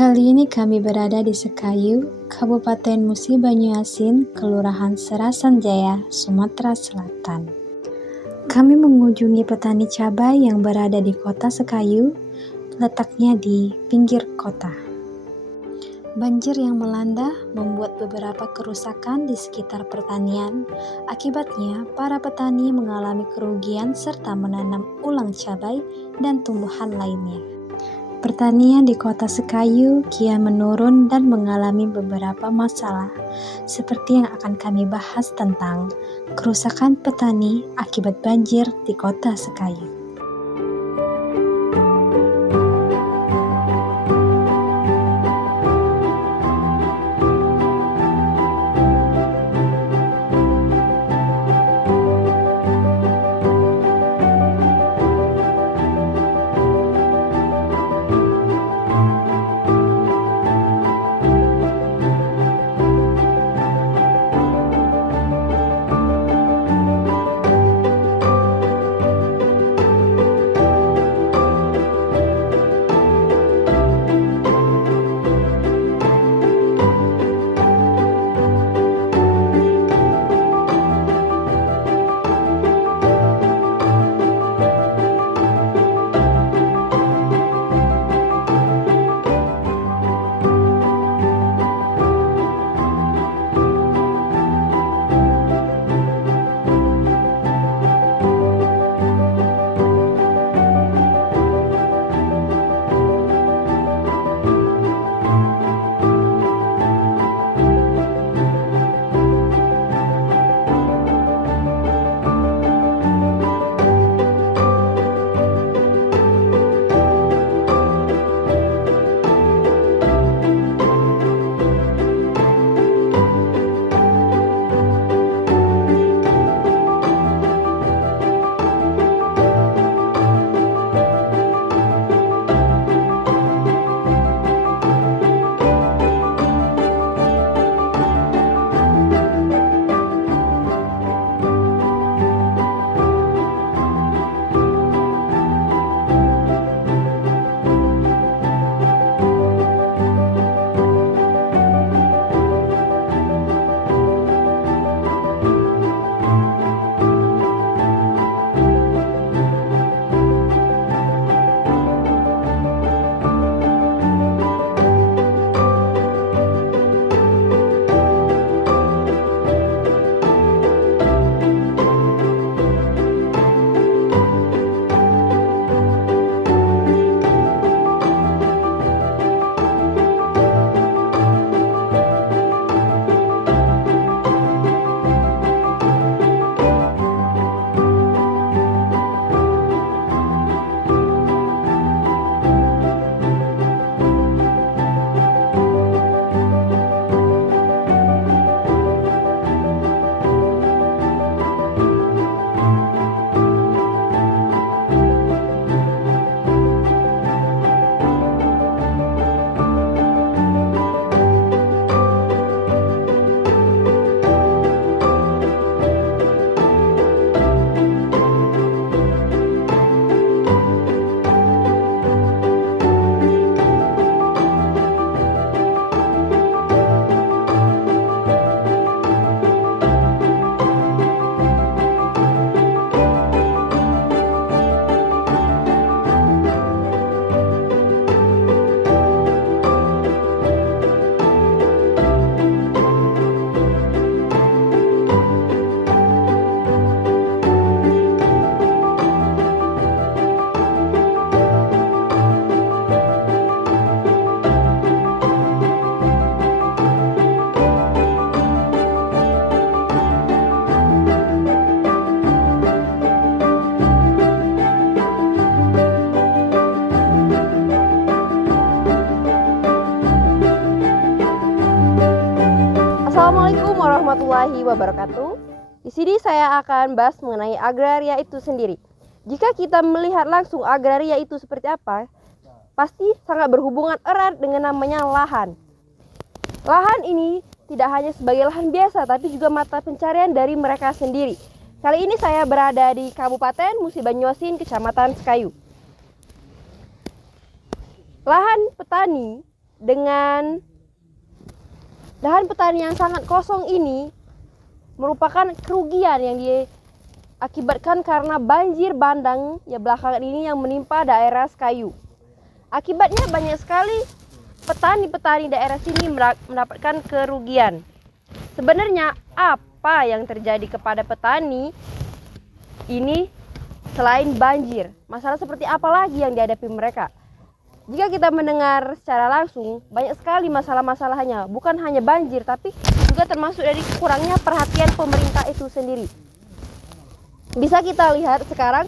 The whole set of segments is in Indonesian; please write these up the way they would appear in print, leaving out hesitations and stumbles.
Kali ini kami berada di Sekayu, Kabupaten Musi Banyuasin, Kelurahan Serasan Jaya, Sumatera Selatan. Kami mengunjungi petani cabai yang berada di kota Sekayu, letaknya di pinggir kota. Banjir yang melanda membuat beberapa kerusakan di sekitar pertanian. Akibatnya, para petani mengalami kerugian serta menanam ulang cabai dan tumbuhan lainnya. Pertanian di kota Sekayu kian menurun dan mengalami beberapa masalah, seperti yang akan kami bahas tentang kerusakan petani akibat banjir di kota Sekayu. Assalamualaikum warahmatullahi wabarakatuh. Di sini saya akan bahas mengenai agraria itu sendiri. Jika kita melihat langsung agraria itu seperti apa, pasti sangat berhubungan erat dengan namanya lahan. Lahan ini tidak hanya sebagai lahan biasa, tapi juga mata pencarian dari mereka sendiri. Kali ini saya berada di Kabupaten Musi Banyuasin, Kecamatan Sekayu. Lahan petani dengan lahan petani yang sangat kosong ini merupakan kerugian yang diakibatkan karena banjir bandang ya belakangan ini yang menimpa daerah Sekayu. Akibatnya banyak sekali petani-petani daerah sini mendapatkan kerugian. Sebenarnya apa yang terjadi kepada petani ini selain banjir? Masalah seperti apa lagi yang dihadapi mereka? Jika kita mendengar secara langsung, banyak sekali masalah-masalahnya. Bukan hanya banjir, tapi juga termasuk dari kurangnya perhatian pemerintah itu sendiri. Bisa kita lihat sekarang,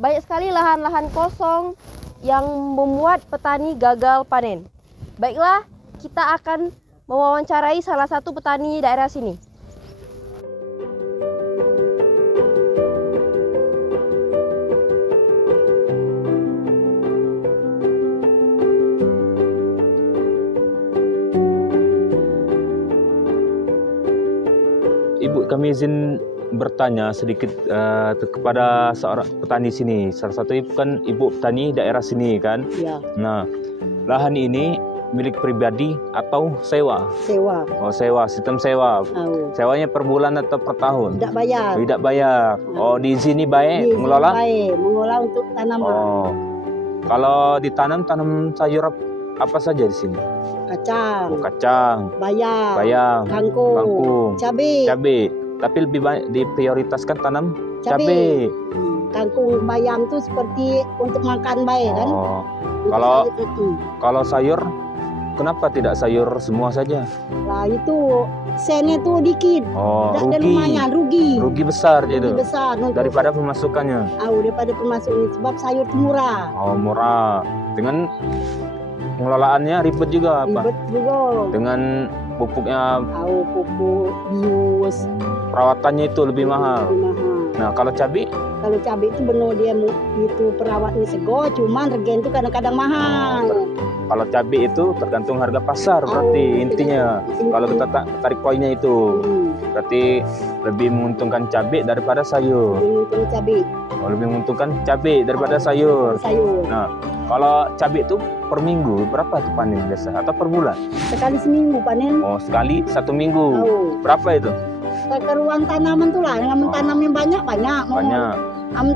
banyak sekali lahan-lahan kosong yang membuat petani gagal panen. Baiklah, kita akan mewawancarai salah satu petani daerah sini. Ibu, kami izin bertanya sedikit kepada seorang petani sini. Salah satu ibu kan ibu petani daerah sini kan? Ya, Nah, lahan ini milik pribadi atau sewa? sewa. Oh, sewa, sistem sewa. Oh, Sewanya per bulan atau per tahun? tidak bayar. Tidak bayar. Oh, di sini baik Di mengelola? baik, mengolah untuk tanaman. Oh, kalau ditanam sayur apa saja di sini? Kacang, Oh, kacang, bayam, bayam, kangkung, kangkung, cabai, cabai. Tapi lebih banyak diprioritaskan tanam cabai. cabai. Kangkung, bayam tuh seperti untuk makan baik kan? Oh, Untuk kalau- sayur itu. kalau sayur, kenapa tidak sayur semua saja? Lah itu sennya tuh dikit. Oh, Tidak ada rugi. lumayan, rugi. Rugi besar Rugi itu besar untuk daripada pemasukannya. daripada pemasukan sebab sayur itu murah. Oh, murah. Dengan pengelolaannya ribet juga apa? Ribet juga. Dengan pupuknya, Pupuk bius perawatannya itu lebih mahal. lebih mahal. Nah, kalau cabai, Kalau cabai itu benar dia itu perawatnya sego, cuman regen itu kadang-kadang mahal. kalau cabai itu tergantung harga pasar berarti intinya. Kalau kita tarik poinnya itu, berarti lebih menguntungkan cabai daripada sayur. Untung cabai, Oh, lebih menguntungkan cabai daripada sayur. sayur. Nah, kalau cabai itu per minggu berapa tuh panen biasa atau per bulan? Sekali seminggu panen. Oh, sekali 1 minggu. Berapa itu? Kekeruan tanaman tuh lah, yang tanamnya banyak-banyak. Banyak.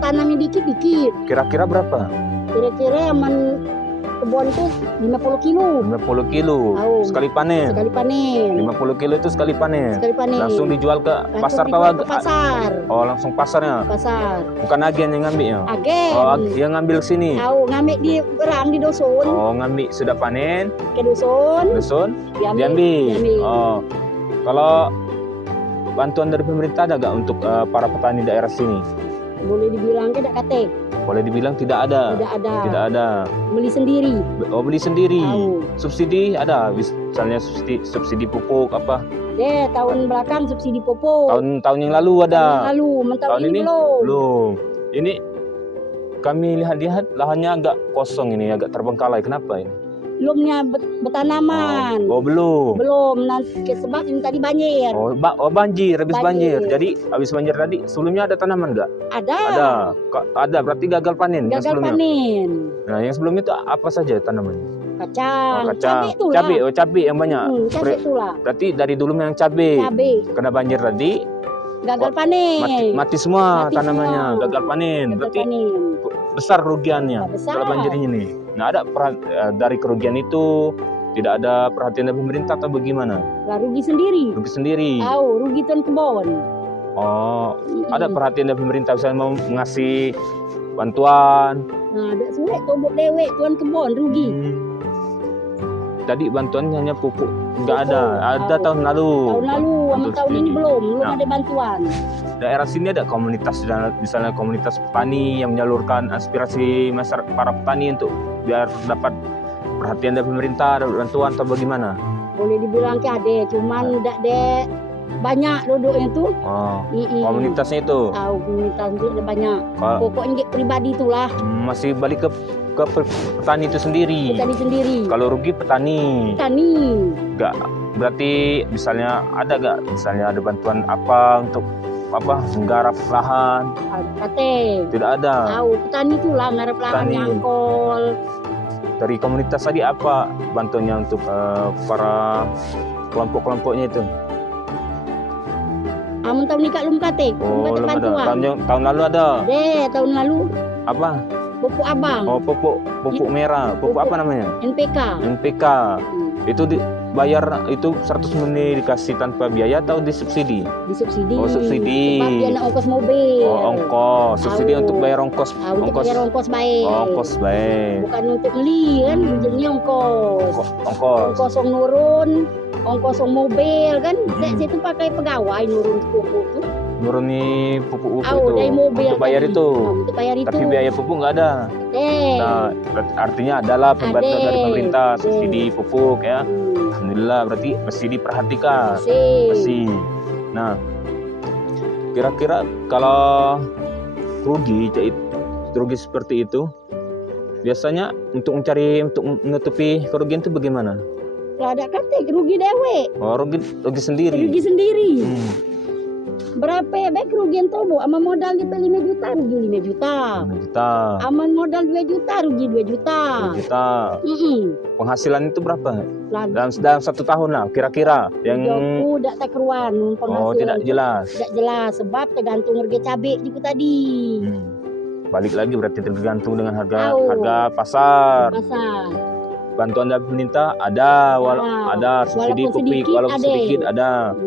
Tanamnya dikit-dikit. Kira-kira berapa? Kira-kira aman kebun tuh 50 kilo 50 kilo Tahu. sekali panen. sekali panen. 50 kilo itu sekali panen. Sekali panen. Langsung dijual ke Langsung pasar dijual atau ke pasar. Oh, langsung pasarnya. Pasar. Bukan agen yang ngambilnya. Agen. Oh, yang ngambil sini. Ngambil di ram di dusun, Oh, ngambil sudah panen, ke dusun, dusun diambil. diambil. Oh. Kalau bantuan dari pemerintah ada nggak untuk para petani daerah sini? Boleh dibilang tidak kate, Boleh dibilang tidak ada. tidak ada. Tidak ada. Beli sendiri. Oh, beli sendiri. Tahu. Subsidi ada, misalnya subsidi pupuk apa? Deh, tahun belakang subsidi pupuk. Tahun yang lalu ada. Tahun lalu, tahun Tahun ini ini belum. Belum. Ini kami lihat lahannya agak kosong ini, agak terbengkalai. Kenapa ini? Belumnya bertanaman. Oh, belum. Belum, nanti sebab ini tadi banjir. Oh, banjir, habis Banjir. banjir. Jadi habis banjir tadi sebelumnya ada tanaman nggak? Ada. Ada. Berarti gagal panen yang Gagal sebelumnya. panen. Nah, yang sebelumnya itu apa saja tanaman? Kacang. Oh, kacang. Cabai itulah. Cabai yang banyak. Cabai itulah. Berarti dari dulu yang cabai. Cabai. Kena banjir tadi, Gagal panen. mati semua Mati tanamannya, semua. gagal panen. Gagal Berarti panen. besar kerugiannya Besar. kalau banjir ini. Nah, ada dari kerugian itu tidak ada perhatian dari pemerintah atau bagaimana? Lah rugi sendiri. Rugi sendiri. Tahu, rugi tuan kebun. Oh, ada perhatian dari pemerintah misalnya mau ngasih bantuan. Nah, ada sulit tobok dewek tuan kebun rugi. Jadi bantuannya hanya pupuk, nggak Pupuk, ada. Ada tahun lalu. Tahun lalu, sama Untuk tahun ini subsidi. belum Nah. ada bantuan. Daerah sini ada komunitas, misalnya komunitas petani yang menyalurkan aspirasi masyarakat para petani untuk biar dapat perhatian dari pemerintah, dapat bantuan atau bagaimana? Boleh dibilang ke ada, cuman tidak ada banyak duduknya tuh. Oh, komunitasnya itu. Tahu komunitas itu ada banyak. Kalau Pokoknya dia pribadi itulah masih balik ke petani itu sendiri. petani sendiri. Kalau rugi petani. Petani. Nggak, berarti misalnya ada nggak misalnya ada bantuan apa untuk apa menggarap lahan? Kate. Tidak ada. Tahu petani itulah ngarep lahan Petani. nyangkol. dari komunitas tadi apa bantuannya untuk para kelompok-kelompoknya itu? Amun tahun nikah belum kate, Oh, belum ada. bantuan. Tahun lalu ada. Tahun lalu Apa? pupuk abang, Oh, pupuk merah. Pupuk apa namanya? NPK. NPK. Itu dibayar itu 100 menit dikasih tanpa biaya atau disubsidi? Disubsidi. Oh, subsidi. Sebab dia nak ongkos mobil. Oh, ongkos. Subsidi Tahu. untuk bayar ongkos. Untuk bayar ongkos baik. Oh, ongkos baik. Bukan untuk beli kan, jadinya ongkos. Ongkos. Ongkos nurun, ongkos mobil kan. Hmm. Situ pakai pegawai nurun pupuk tuh. Nuruni pupuk Dari itu mobil untuk bayar tadi. itu. Untuk bayar itu. Tapi biaya pupuk nggak ada. Nah, artinya adalah pembantuan dari pemerintah, subsidi pupuk ya. Alhamdulillah, berarti mesti diperhatikan. Mesti. Nah, kira-kira kalau rugi seperti itu, biasanya untuk menutupi kerugian itu bagaimana? Kalau ada kate rugi dewe. Oh, rugi sendiri. Rugi sendiri. Berapa ya baik kerugian tuh bu? Aman modal di 5 juta rugi 5 juta. 5 juta. Aman modal 2 juta rugi 2 juta. 2 juta. Penghasilan itu berapa? Dalam 1 tahun lah kira-kira yang aku tidak takruan penghasilan. Oh, tidak jelas. Tidak jelas sebab tergantung harga cabai juga tadi. Balik lagi berarti tergantung dengan harga pasar. Bantuan dari pemerintah ada, subsidi pupuk walaupun sedikit ada.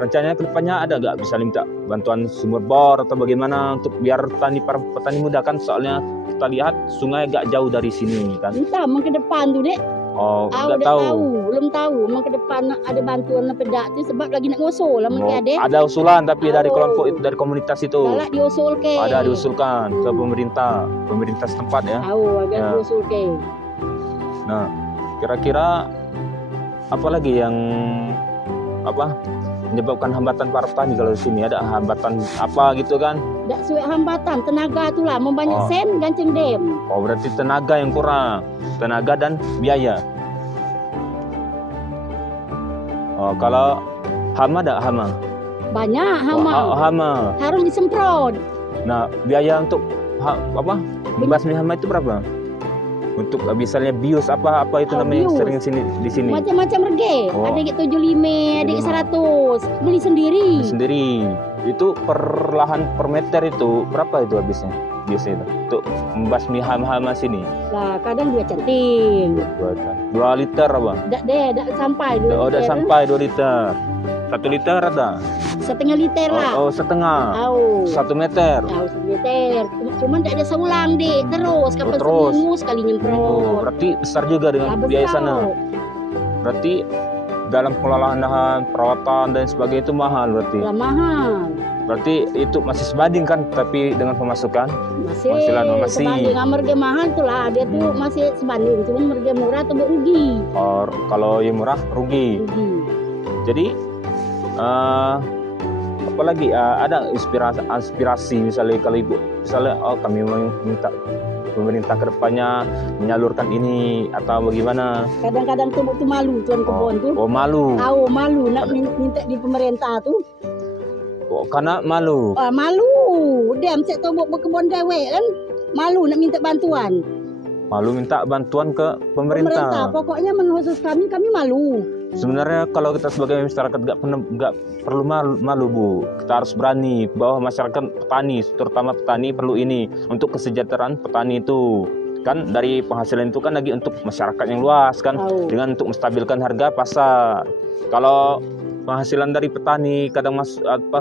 Rencananya kedepannya ada nggak bisa minta bantuan sumur bor atau bagaimana untuk biar para petani muda kan, soalnya kita lihat sungai agak jauh dari sini kan. Entah mau ke depan tuh dek. Oh, nggak tahu. Belum tahu. Mau ke depan ada bantuan apa tidak tuh sebab lagi nak ngosul lah mungkin ada. Ada usulan tapi dari kelompok itu, dari komunitas itu. Galak diusul ke. Ada diusulkan ke pemerintah setempat ya. Tahu agak diusul ke. Nah, kira-kira apa lagi yang menyebabkan hambatan para petani kalau di sini? Ada hambatan apa gitu kan? Tak suai hambatan, tenaga itulah, mau banyak sen ganceng dem. Oh, berarti tenaga yang kurang, tenaga dan biaya. Oh, kalau hama ada hama? Banyak hama. Hama. Harus disemprot. Nah, biaya untuk membasmi hama itu berapa? Untuk misalnya bius apa itu namanya yang sering di sini. Macam-macam rege. Ada yang 75, ada yang 100. Beli sendiri. Itu per lahan per meter itu berapa itu habisnya? Biasanya untuk membasmi hama sini. Lah, kadang 2 centing. 2 liter apa? Tak sampai 2 liter. Tak sampai 2 liter. 1 liter ada? Setengah liter lah. Oh, setengah. 1 meter. 1 meter. Cuman tak ada saulang dek. Terus kapan seminggu sekali nyemprot. Berarti besar juga dengan biaya sana. Berarti dalam pengelolaan lahan, perawatan dan sebagainya itu mahal berarti. Mahal. Berarti itu masih sebanding kan, tapi dengan pemasukan? Masih sebanding. Harga mahal itulah dia tuh masih sebanding. Cuma harga murah tuh rugi. Kalau yang murah rugi. Jadi apalagi ada inspirasi misalnya kalau ibu kami minta pemerintah kedepannya menyalurkan ini atau bagaimana? Kadang-kadang tuh malu tuan kebun tuh. Oh, malu. Malu nak minta di pemerintah tuh. Oh, karena malu. Malu. Dia mesti tahu berkebun dewe kan. Malu nak minta bantuan. Malu minta bantuan ke pemerintah. Pokoknya menurut kami malu. Sebenarnya kalau kita sebagai masyarakat nggak perlu malu Bu. Kita harus berani bahwa masyarakat petani, terutama petani perlu ini untuk kesejahteraan petani itu. Kan dari penghasilan itu kan lagi untuk masyarakat yang luas kan, dengan untuk menstabilkan harga pasar. Kalau penghasilan dari petani kadang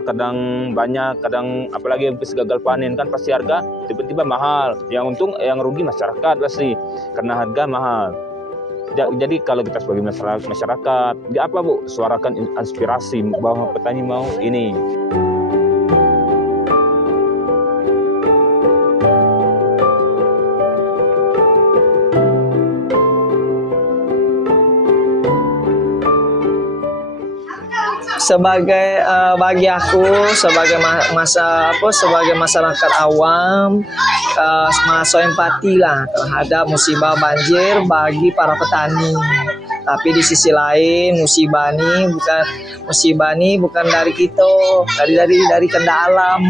kadang banyak, kadang apalagi habis gagal panen kan pasti harga tiba-tiba mahal. Yang untung yang rugi masyarakat pasti karena harga mahal. Jadi kalau kita sebagai masyarakat, Bu, suarakan aspirasi bahwa petani mau ini. Sebagai bagi aku sebagai sebagai masyarakat awam, masuk empati lah terhadap musibah banjir bagi para petani. Tapi di sisi lain musibah ini bukan dari kita, dari kehendak alam.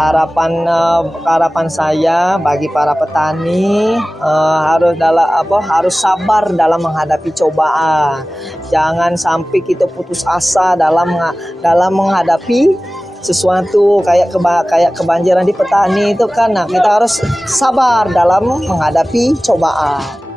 harapan saya bagi para petani harus sabar dalam menghadapi cobaan. Jangan sampai kita putus asa dalam menghadapi sesuatu kayak kebanjiran di petani itu kan. Nah, kita harus sabar dalam menghadapi cobaan.